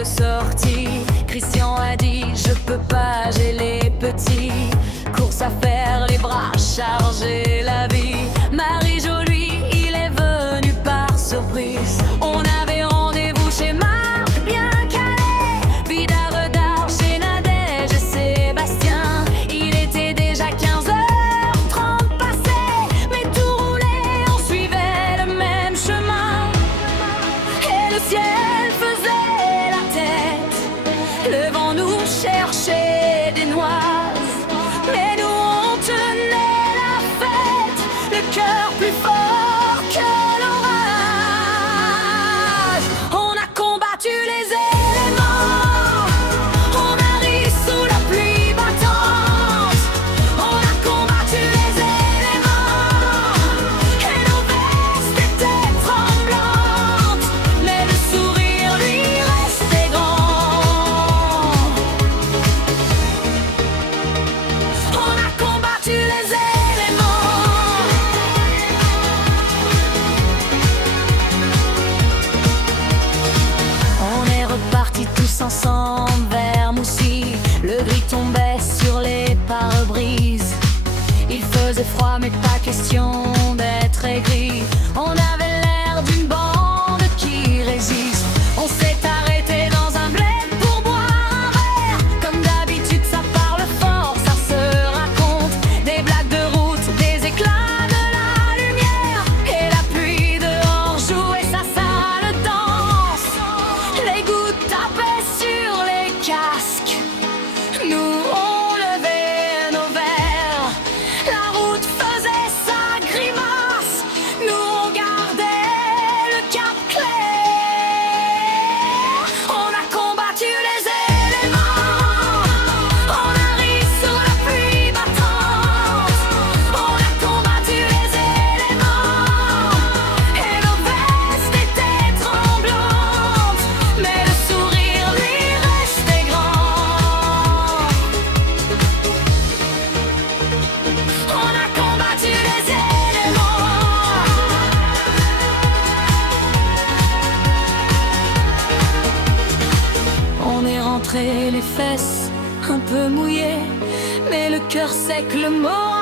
de sortie. Christian a dit je peux pas, j'ai les petits. Course à faire, les bras chargés, la vie. Marie-Jo, lui, il est venu par surprise. On avait rendez-vous chez Marc, bien calé. Bidard chez Nadège et Sébastien. Il était déjà 15h30 passé, mais tout roulait, on suivait le même chemin. Et le ciel faisait la tête, le vent nous cherchait des noises, mais nous on tenait la fête, le cœur plus fort que l'orage. On a combattu les éléments, on a ri sous la pluie battante. On a combattu les éléments, et nos vestes étaient tremblantes, mais le sourire lui restait grand. On a combattu les éléments. On est repartis tous ensemble vers Moussy. Le gris tombait sur les pare-brises. Il faisait froid mais pas question d'être aigri. On avait l'air d'une bande qui résiste. On s'est arrêté dans un bled pour boire un verre. Comme d'habitude ça parle fort, ça se raconte. Des blagues de route, des éclats de la lumière. Et la pluie dehors jouait sa sale danse. Les gouttes tapaient sur les casques. Nous on levait nos verres. La route faisait sa grimace. Nous on gardait le cap clair. On a combattu les éléments. On a ri sous la pluie battante. On a combattu les éléments, et nos vestes étaient tremblantes, mais le sourire lui restait grand. On a combattu les éléments. On est rentré les fesses un peu mouillées, mais le cœur sec, le moral